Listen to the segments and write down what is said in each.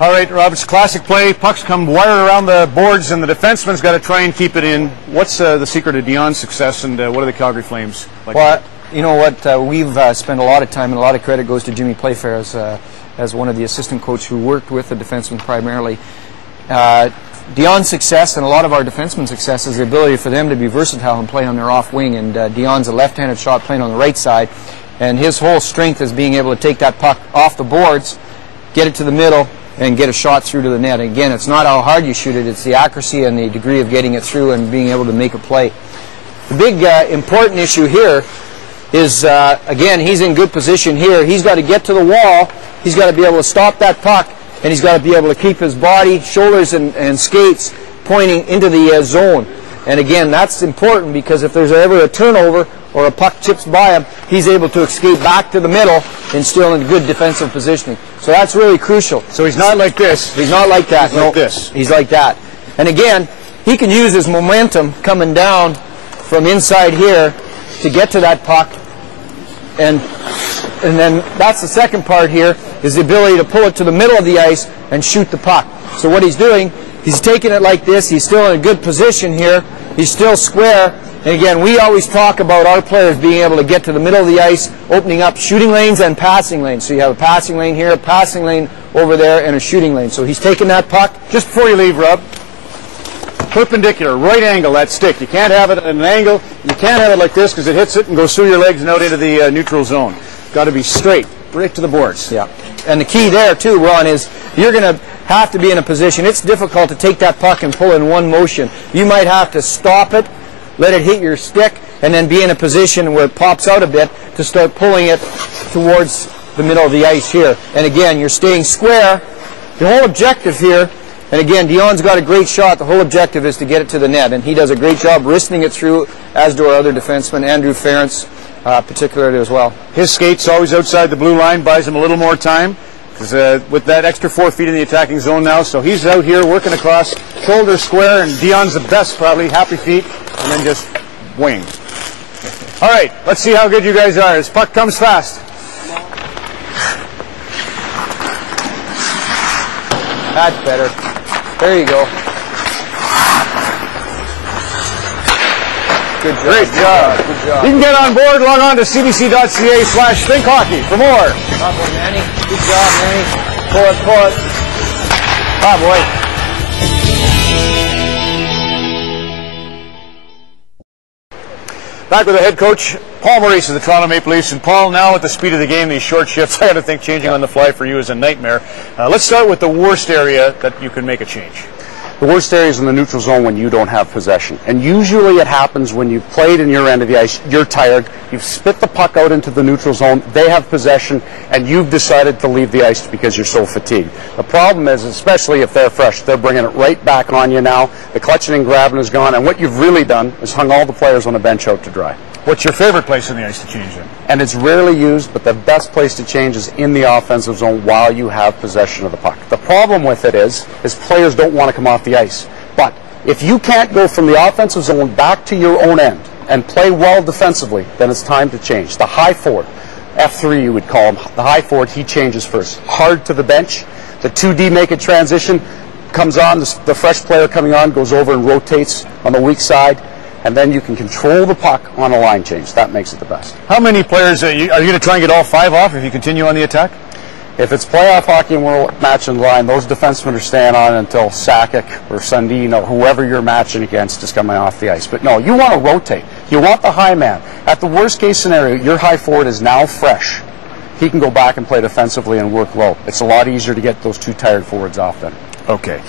All right, Rob, it's classic play. Pucks come wired around the boards, and the defenseman's got to try and keep it in. What's the secret of Dion's success, and what are the Calgary Flames like? Well, you know what? We've spent a lot of time, and a lot of credit goes to Jimmy Playfair as one of the assistant coach who worked with the defenseman primarily. Dion's success and a lot of our defensemen's success is the ability for them to be versatile and play on their off wing. And Dion's a left-handed shot playing on the right side, and his whole strength is being able to take that puck off the boards, get it to the middle, and get a shot through to the net. And again, it's not how hard you shoot it, it's the accuracy and the degree of getting it through and being able to make a play. The big important issue here is, again, he's in good position here. He's got to get to the wall, he's got to be able to stop that puck, and he's got to be able to keep his body, shoulders, and skates pointing into the zone. And again, that's important because if there's ever a turnover or a puck chips by him, he's able to escape back to the middle and still in good defensive positioning. So that's really crucial. So he's not like this. He's not like that. He's like this. He's like that. And again, he can use his momentum coming down from inside here to get to that puck. And then that's the second part here, is the ability to pull it to the middle of the ice and shoot the puck. So what he's doing, he's taking it like this. He's still in a good position here. He's still square. And again, we always talk about our players being able to get to the middle of the ice, opening up shooting lanes and passing lanes. So you have a passing lane here, a passing lane over there, and a shooting lane. So he's taking that puck. Just before you leave, Rob, perpendicular, right angle, that stick. You can't have it at an angle. You can't have it like this because it hits it and goes through your legs and out into the neutral zone. Got to be straight, right to the boards. Yeah. And the key there, too, Ron, is you're going to have to be in a position. It's difficult to take that puck and pull in one motion. You might have to stop it, let it hit your stick, and then be in a position where it pops out a bit to start pulling it towards the middle of the ice here. And again, you're staying square. The whole objective here, and again, Dion's got a great shot. The whole objective is to get it to the net, and he does a great job wristing it through, as do our other defensemen, Andrew Ferentz particularly as well. His skate's always outside the blue line, buys him a little more time, because with that extra 4 feet in the attacking zone now, so he's out here working across, shoulder square, and Dion's the best probably, happy feet, and then just wing. All right, let's see how good you guys are. This puck comes fast. That's better. There you go. Good job. Great job. Good job. You can get on board, log on to cbc.ca/thinkhockey for more. Oh, boy, Manny. Good job, Manny. Pull it, pull it. Oh, boy. Back with the head coach, Paul Maurice of the Toronto Maple Leafs. And Paul, now at the speed of the game, these short shifts, I got to think changing on the fly for you is a nightmare. Let's start with the worst area that you can make a change. The worst area is in the neutral zone when you don't have possession. And usually it happens when you've played in your end of the ice, you're tired, you've spit the puck out into the neutral zone, they have possession, and you've decided to leave the ice because you're so fatigued. The problem is, especially if they're fresh, they're bringing it right back on you now. The clutching and grabbing is gone, and what you've really done is hung all the players on the bench out to dry. What's your favorite place in the ice to change in? And it's rarely used, but the best place to change is in the offensive zone while you have possession of the puck. The problem with it is players don't want to come off the ice. But if you can't go from the offensive zone back to your own end and play well defensively, then it's time to change. The high forward, F3 you would call him, the high forward, he changes first. Hard to the bench, the 2D make a transition, comes on, the fresh player coming on goes over and rotates on the weak side, and then you can control the puck on a line change. That makes it the best. How many players are you going to try and get all 5 off if you continue on the attack? If it's playoff hockey and we're matching the line, those defensemen are staying on until Sakic or Sundin or whoever you're matching against is coming off the ice. But no, you want to rotate. You want the high man. At the worst case scenario, your high forward is now fresh. He can go back and play defensively and work low. It's a lot easier to get those 2 tired forwards off then. Okay.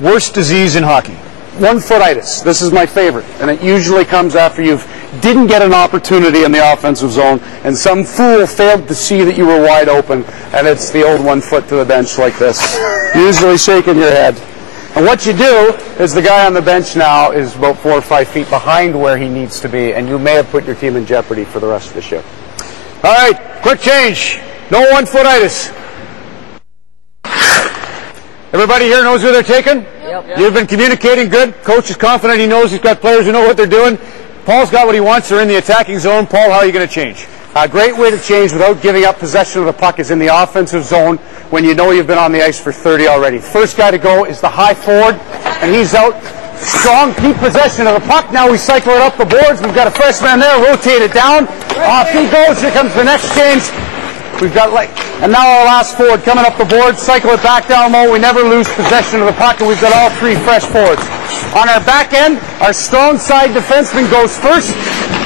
Worst disease in hockey? 1-foot-itis. This is my favorite, and it usually comes after you didn't get an opportunity in the offensive zone, and some fool failed to see that you were wide open, and it's the old 1 foot to the bench like this, usually shaking your head. And what you do is the guy on the bench now is about 4 or 5 feet behind where he needs to be, and you may have put your team in jeopardy for the rest of the shift. All right, quick change. No 1-foot-itis. Everybody here knows who they're taking? Yep. You've been communicating good. Coach is confident. He knows he's got players who know what they're doing. Paul's got what he wants. They're in the attacking zone. Paul, how are you going to change? A great way to change without giving up possession of the puck is in the offensive zone when you know you've been on the ice for 30 already. First guy to go is the high forward, and he's out. Strong, keep possession of the puck. Now we cycle it up the boards. We've got a fresh man there. Rotate it down. Off he goes. Here comes the next change. We've got and now our last forward coming up the board. Cycle it back down low. We never lose possession of the puck, and we've got all three fresh forwards. On our back end, our strong side defenseman goes first.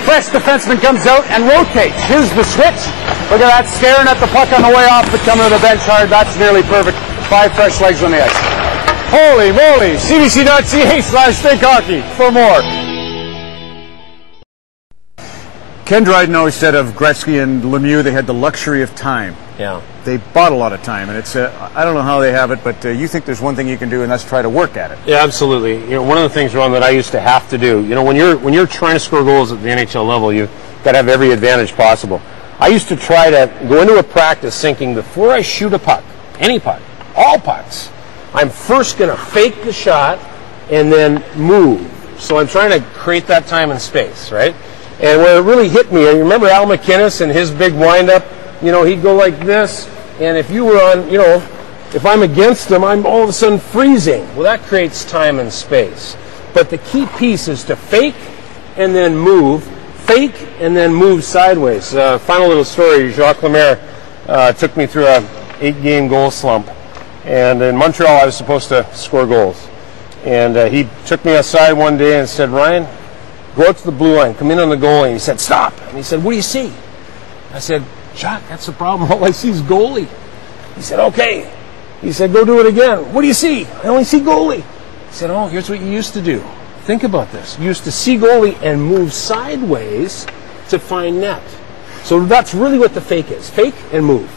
Fresh defenseman comes out and rotates. Here's the switch. Look at that, staring at the puck on the way off, but coming to the bench hard. That's nearly perfect. 5 fresh legs on the ice. Holy moly! CBC.ca/thinkhockey for more. Ken Dryden always said of Gretzky and Lemieux, they had the luxury of time. Yeah. They bought a lot of time, and it's I don't know how they have it, but you think there's one thing you can do, and that's try to work at it. Yeah, absolutely. You know, one of the things, Ron, that I used to have to do, you know, when you're trying to score goals at the NHL level, you've got to have every advantage possible. I used to try to go into a practice thinking before I shoot a puck, any puck, all pucks, I'm first going to fake the shot and then move. So I'm trying to create that time and space, right? And when it really hit me, I remember Al McInnes and his big wind-up, you know, he'd go like this, and if you were on, you know, if I'm against him, I'm all of a sudden freezing. Well, that creates time and space. But the key piece is to fake and then move, fake and then move sideways. Final little story, Jacques Lemaire took me through a 8-game goal slump. And in Montreal, I was supposed to score goals. And he took me aside one day and said, Ryan, go out to the blue line, come in on the goalie. And he said, stop. And he said, what do you see? I said, Jacques, that's the problem. All I see is goalie. He said, okay. He said, go do it again. What do you see? I only see goalie. He said, oh, here's what you used to do. Think about this. You used to see goalie and move sideways to find net. So that's really what the fake is. Fake and move.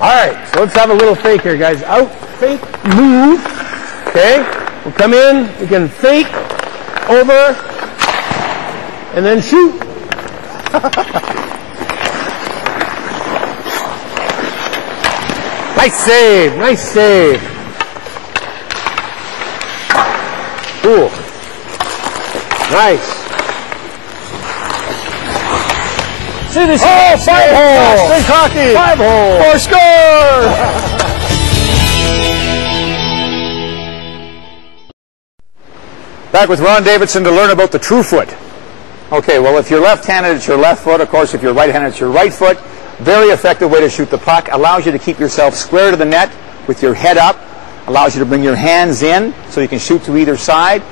All right, so let's have a little fake here, guys. Out, fake, move. Okay, we'll come in. We can fake, over, and then shoot. Nice save, nice save. Cool. Nice. CBC. Oh, 5-hole. Think hockey. 5-hole. Or score. Back with Ron Davidson to learn about the true foot. Okay, well, if you're left-handed, it's your left foot. Of course, if you're right-handed, it's your right foot. Very effective way to shoot the puck. Allows you to keep yourself square to the net with your head up. Allows you to bring your hands in so you can shoot to either side.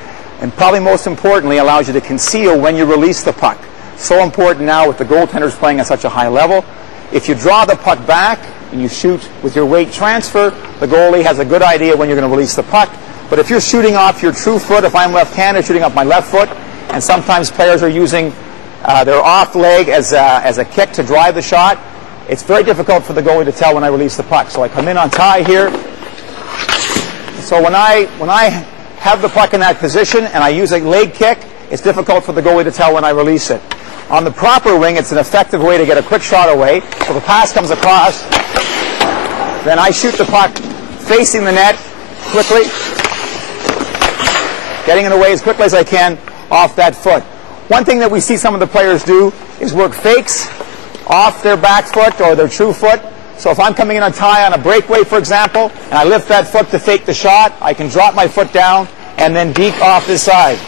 And probably most importantly, allows you to conceal when you release the puck. So important now with the goaltenders playing at such a high level. If you draw the puck back and you shoot with your weight transfer, the goalie has a good idea when you're going to release the puck. But if you're shooting off your true foot, if I'm left-handed shooting off my left foot, and sometimes players are using their off leg as a kick to drive the shot, it's very difficult for the goalie to tell when I release the puck. So I come in on tie here. So when I have the puck in that position and I use a leg kick, it's difficult for the goalie to tell when I release it. On the proper wing, it's an effective way to get a quick shot away. So the pass comes across, then I shoot the puck facing the net quickly, getting it away as quickly as I can off that foot. One thing that we see some of the players do is work fakes off their back foot or their true foot. So if I'm coming in on tie on a breakaway, for example, and I lift that foot to fake the shot, I can drop my foot down and then deke off this side.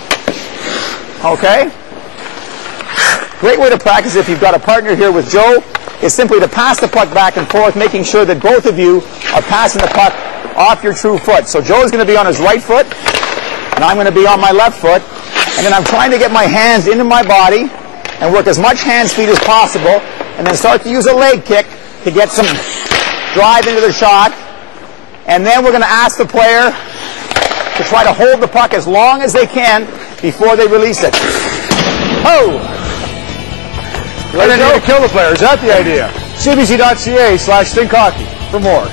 Okay? Great way to practice if you've got a partner here with Joe is simply to pass the puck back and forth, making sure that both of you are passing the puck off your true foot. So Joe's going to be on his right foot, and I'm going to be on my left foot. And then I'm trying to get my hands into my body and work as much hand speed as possible, and then start to use a leg kick to get some drive into the shot. And then we're going to ask the player to try to hold the puck as long as they can before they release it. Oh! I didn't need to kill the player. Is that the idea? CBC.ca/thinkhockey for more.